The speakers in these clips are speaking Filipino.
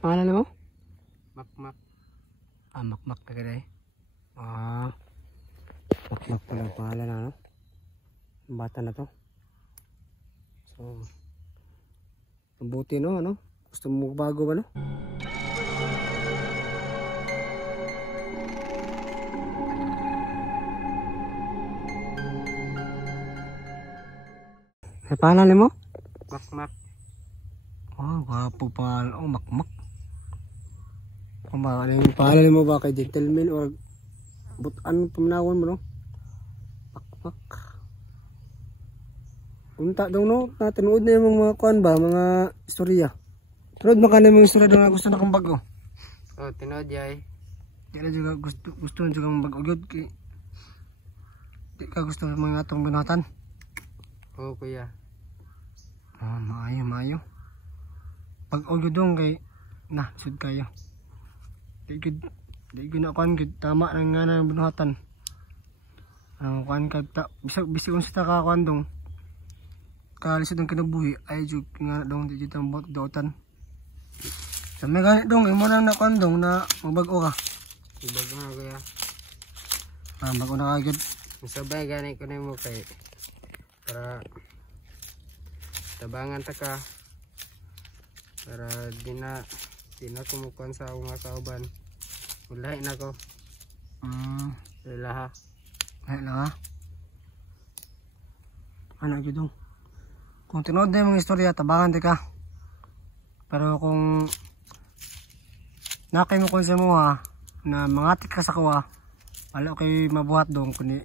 Pangalan mo? Makmak. Makmak na gano'n eh. Makmak pala ang pangalan na, no? Ang bata na to. So, mabuti, no? Ano? Gusto mo bago ba, no? Ay, pangalan mo? Makmak. Wapo pangalan. Makmak. Pangalan mo ba kay gentleman or ano pamanawan mo, no? Makmak. Unta daw, no? Natanood na yung mga kuan ba, mga istorya. Tanood mo ka na yung mga istorya na gusto na kang bago. Tinood yay. Di na juga gusto na juga ang bago. Di ka gusto mga atong binatan. Oo, kuya. Maayo. Pag dong kay sud kayo. Di gud na kuan gid tama nang nga nang binuhatan. Ang kuan ka bisag unsa ka kuan dong. Kalisod ang kinabuhi ay jud nga dong di jud ang dautan. Sa may ganit dong imo nang na kuan dong na magbag-o ka. Ibago na kuya. Bago na kagid. Masabay gani ko nimo kay para tabangan ta ka. Para di na kumukuan sa akong kauban. Ulahi na ko. Laha. Ay lang ha. Ano gid dong. Kung tinood na yung mga istorya, tabangan di ka. Pero kung nakay mo kung sa mo ha, na mangatik ka sa kuha, wala kay mabuhat dong kundi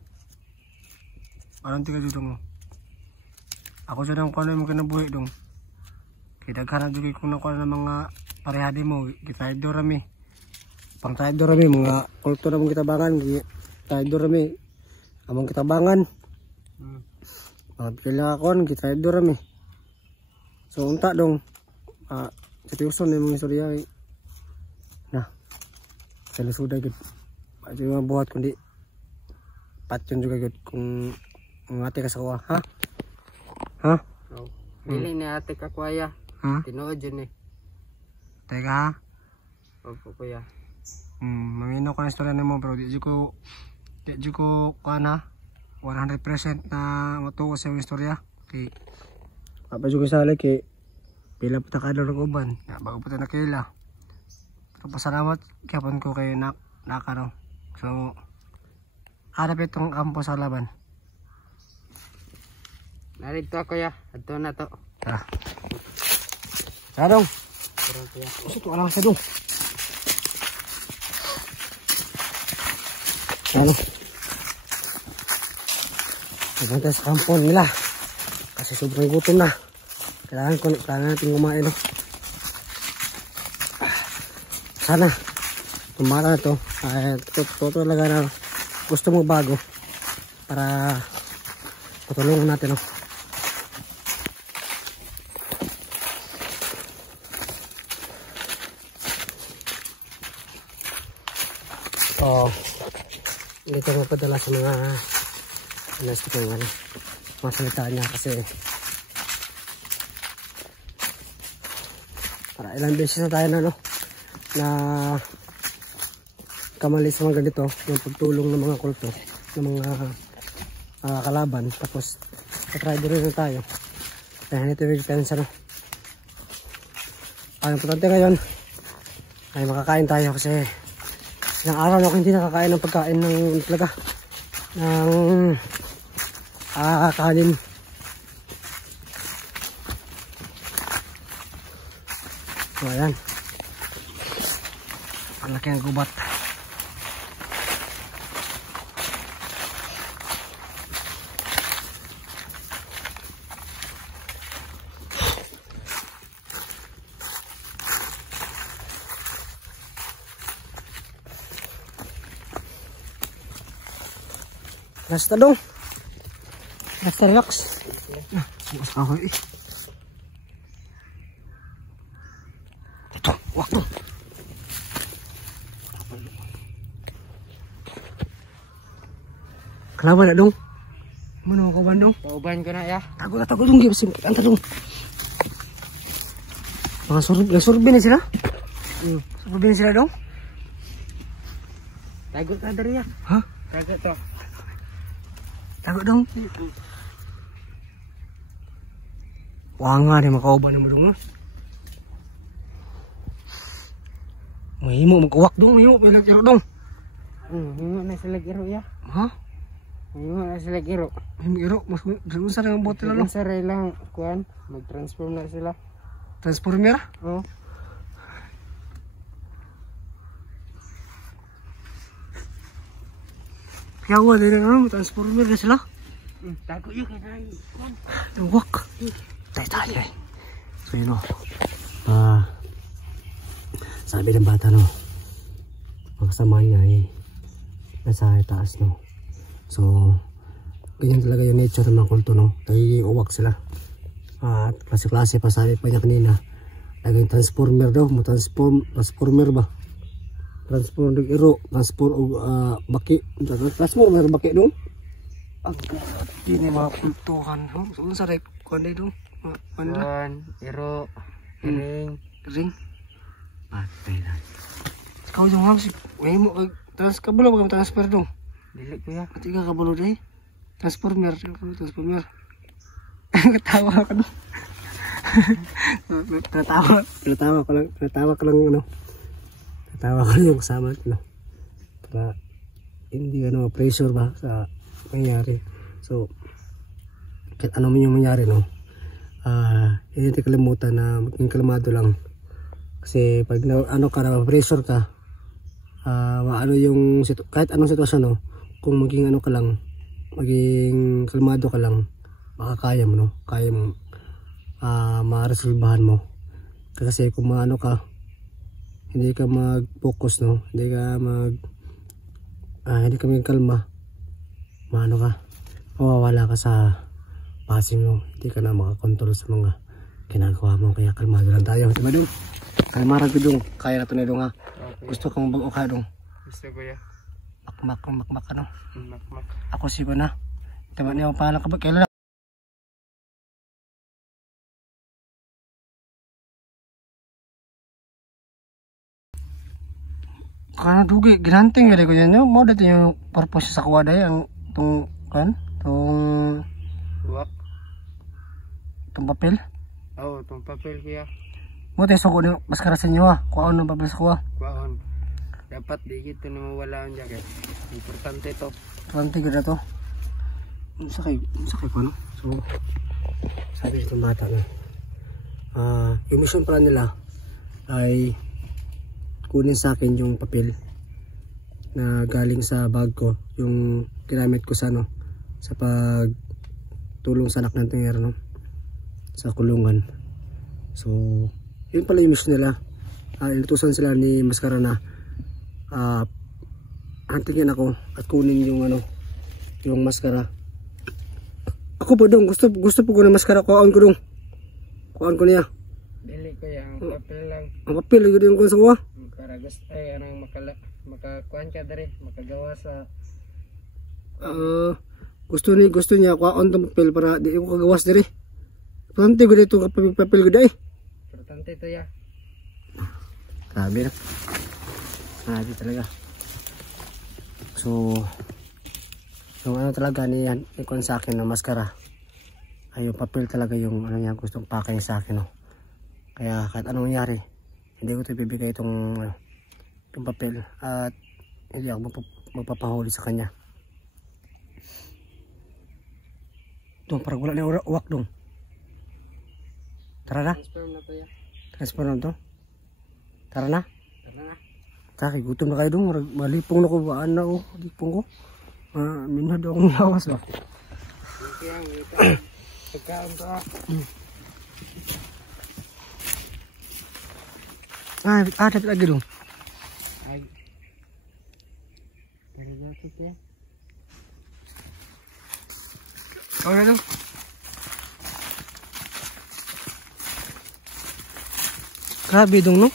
parang tiga dito mo. Ako dyan ang kuha na yung kinabuhi dong. Kaya daghan na dugay kung nakuha ng mga parehadi mo, kitaydo rami. Pang taydo rami, mga kultura mong kitabangan, kitaydo rami. Among kitabangan. Mga pilakon, kitaydo rami. So unta dong, seryoson na yung mga istorya eh. Salusuday gud. Pwede yung buhat kundi patyon juga gud kung ngati ka sa kuha, ha? Ha? No. Dili ni ate ka kuya. Tinood yun eh. Teka ha? Opo kuya. Mamino ko na istorya nimo pero di ko kuha na 100% na matuko sa yung istorya. Okay. Papadyo ko sa alay kay pila pa takador ng uban. Bago pa tayo nakila. Pasalamat kapon ko kay nakano. So harap itong kampo sa laban. Narito kuya, adto na to. Tara. Tara dong. Tara kuya. Gusto to alang sa dong. Ano? Pupunta sa kampo nila. Kasi sobrang gutom na. Kailangan natin kumain, no? Sana tumara na to ay totoo talaga na gusto mo bago para patulungan natin, no? So dito mo padala sa mga mga salita niya kasi para ilang beses na tayo na na kamali sa mga ganito, yung pagtulong ng mga kulto ng mga kalaban, tapos katry rin na tayo dahil ito yung depensa, no? Ang importante ngayon ay makakain tayo kasi ilang araw na ako hindi nakakain ng pagkain ng talaga ng kanin. So ayan, ang laki ng gubat. Basta dong. Basta relax. Bukas ako eh. Ito, waktu. Kalaban na dong. Mano ko bandong? Pauban ko na ya. Tago dong, gibasim kita dong. Mga surbi na sila. Sa probinsya sila dong? Tago ta dari ya. Ha? Tago to. Tago dong. Wah nga rin makauban mo dong. Mahimo mag-uwak dong. Mahimo mag-uwak dong. Mahimo na sila giro ya. Ha? Mahimo na sila giro. Mahimo giro. Mas unsa na ang bote lang. Sa lang kuan. Mag-transform na sila. Transformer? Oh. Kaya wala din ano, transformer na sila. Tago yun kaya kuan. Luwak. Tayo. So yun o. Sabi ng bata no, makasama niya nasa taas no. So, ganyan talaga yung nature ng mga kulto no. Nagiging uwak sila. At klase-klase pa sabi pa niya kanina. Naging transformer daw. Transformer ba? Transformer ng iro. Baki. Transformer baki dong. Ang hindi mga kultuhan. So, sa rin. Kuan dong. Kuan, iro, ring. Patay na. Ikaw yung hamsik. May mo kabalo ba kami transfer dong? Dili ko ya. Pati ka kabalo dahi. Transformer. Katawa ka dong. Natawa ko lang ano. Natawa ko lang yung kasama no. Para hindi ano pressure ba sa nangyari. So kahit ano man yung mangyari no. Hindi natin kalimutan na maging kalmado lang. Kasi pag ano ka na pressure ka, ano yung kahit anong sitwasyon no, kung maging ano ka lang, maging kalmado ka lang, makakaya mo no, kaya mo ma-resolbahan mo. Kasi kung maano ka, hindi ka mag-focus no, hindi ka maging kalma, maano ka, mawawala ka sa passing mo, hindi ka na makakontrol sa mga ginagawa mo. Kaya kalmado lang tayo, diba dong? Kalmarag ko dong, kaya na ito na dong ha. Okay. Gusto kong bago ka dong. Gusto ko ya. Makmak ano. Makmak. Ako sigo na. Diba niya ang pangalan ka ba? Kailan na? Kana dugi, ginanting yun ko yan yun. Mo dito yung purpose sa kuwa dahi. Ang itong, itong Wak. Itong papel. Oo, itong papel kuya. Mo tayo suko na maskara sa inyo ha. Kuwaon ng papel sa kuwa. Kuwaon. Dapat di ito na mawala ang jacket. Importante ito. Importante ko na ito. Sakay ko no? So, sabi itong bata na. Yung mission pala nila ay kunin sa akin yung papel na galing sa bag ko. Yung ginamit ko sa ano, sa pagtulong sa anak ng tingero no? Sa kulungan. So, yun pala yung mission nila. Inutusan sila ni Maskara na hantingin ako at kunin yung ano, yung maskara. Ako po dong, gusto po ko ng maskara. Kuhaan ko dong. Kuhaan ko niya. Dili ko yung papel lang. Ang papel, yung ko sa kuha. Karagos ay anong makakuan ka dari, makagawa sa gusto niya kuhaan tong papel para di ko kagawas diri. Importante ko dito kapag papel ko dai. Importante ito ya. Grabe na. Grabe talaga. So, yung ano talaga niyan, ikon sa akin na maskara. Ay yung papel talaga yung ano niya gustong pakay sa akin no. Kaya kahit anong nangyari, hindi ko ito ibibigay itong papel at hindi ako magpapahuli sa kanya. Dong, parang wala na uwak dong. Tara na. Transfer na to ya. Transfer na to. Tara na. Tara na. Kaki, gutom na kayo dong. Malipong na ko. Baan na oh. Lipong ko. Minad akong lawas ba. Ito yan. Pagkaon to. Dapat lagi dong. Ay. Dari jaket ya. Kau na dong. Grabe dong no.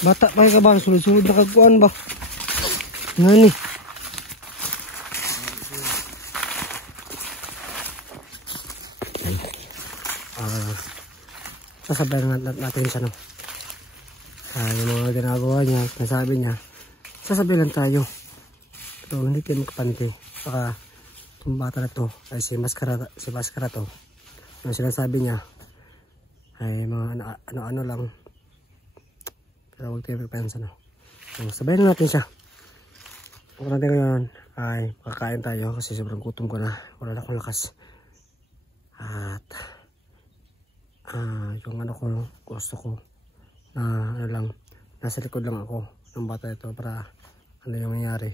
Bata pa ka ba? Sulod-sulod na kagpuan ba? Nani? sasabayan natin siya, no? Yung mga ginagawa niya, nasabi niya, sasabihan lang tayo. Pero hindi tayo magkapante. Baka itong bata na to, ay si Maskara to, yung sinasabi niya, ay mga ano lang. Pero huwag tayo magpansa, no? So, sabayan natin siya. Kung natin ngayon, ay makakain tayo kasi sobrang gutom ko na. Wala na akong lakas. At, yung ano ko, gusto ko, na ano lang, nasa likod lang ako ng bata ito para ano yung nangyari.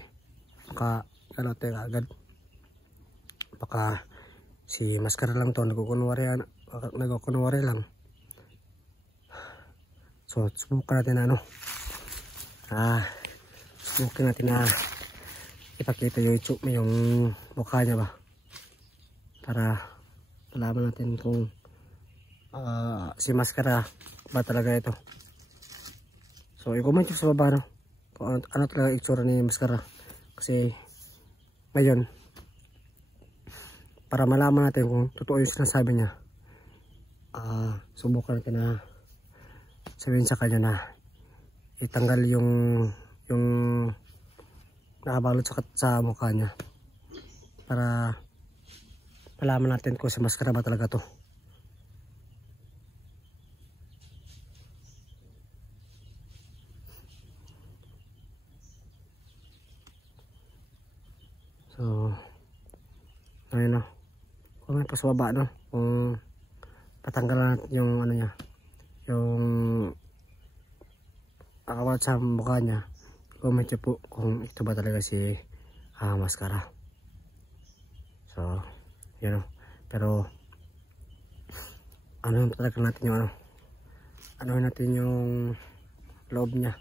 Baka galote ka agad. Baka si Maskara lang to, nagkukunwari lang. So subukan natin na subukan natin na ipakita yung mukha niya ba, para malaman natin kung si Maskara ba talaga ito. So i-comment nyo sa baba, no, kung ano talaga itsura ni Maskara. Kasi ngayon, para malaman natin kung totoo yung sinasabi niya, subukan natin na sabihin sa kanya na itanggal yung nakabalot sa mukha niya, para malaman natin kung si Maskara ba talaga to. So, ayun, no. Comment po sa baba, no, kung patanggalan natin yung ano niya, yung nakawat sa mukha niya. Comment niyo po kung ito ba talaga si Maskara. So, yun, no. Pero ano talaga natin yung ano natin yung loob niya.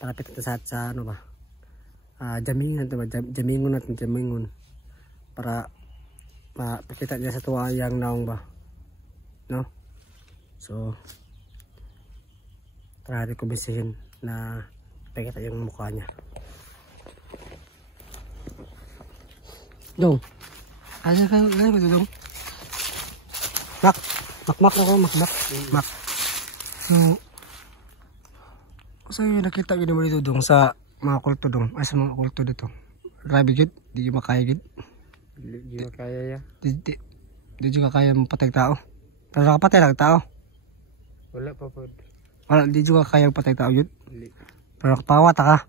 Palapit natin sa ano ba, jamingon natin para mapakita niya sa tuwa yung naong ba, no? So tara natin kumbisihin na pakita yung mukha niya. Dong, ayan ka dong. Mak so yung nakita gini mo dito dong sa mga kulto dong, ay sa mga kulto dito. Grabe gid, di makaya gid. Di makaya ya. Di juga kaya mapatay tao. Pero nakapatay lang tao. Wala pa po. Wala, di juga kaya patay tao yun. Dili. Pero nakapawat ka.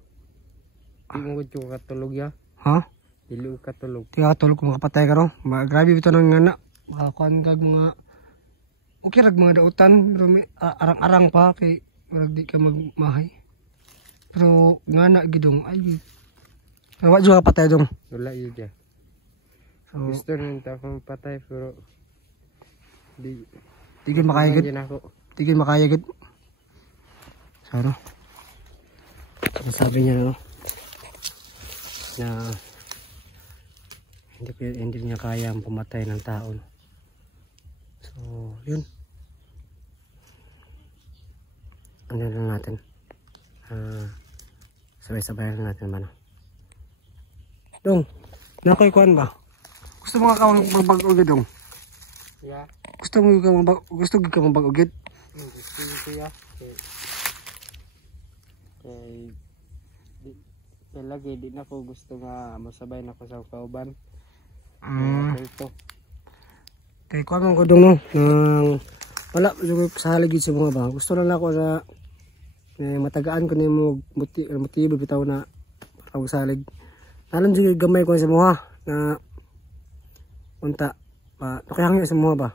Di mo ko katulog ya. Ha? Dili ko katulog. Di ka katulog kung makapatay ka, no? Grabe ito nang nga na. Makakuan kag mga okay rag mga dautan, pero may arang-arang pa kay wala di ka magmahay. Pero nga na gidong ay. Wala juga patay dong. Wala yun ya. So, gusto rin akong patay pero tigil makaya gid. Tigil makaya gid. So ano? Sabi niya, no, na hindi niya kaya ang pumatay ng tao, no? So yun, ano lang natin, sabay-sabay lang natin ba, no? Dong, nakoy-kuan ba? Gusto mo ka magbag-ugid dong? Yeah. Gusto ka magbag-ugid? Gusto ko ya. Kaya lagi di na ko gusto nga masabay na ko sa kauban. Ito. Kaya kuan ko dong, no, wala sa haligid sa mga ba. Gusto lang ako na matagaan ko ni mo motibo bitaw na para salig. Alam jud gamay ko sa mga na unta pa nakahangyo sa mga ba.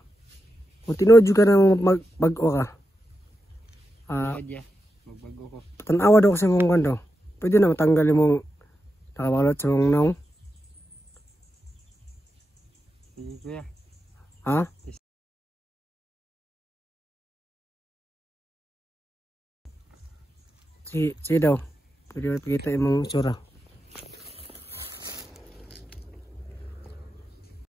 Kung tinuod jud ka na magbag-o ka. Magbago ko. Tanawa daw sa mong kando. Pwede na matanggal yung nakabalot sa mong naong. Sige kuya. Ha? Si daw. Pwede mo pakita yung mga tsura.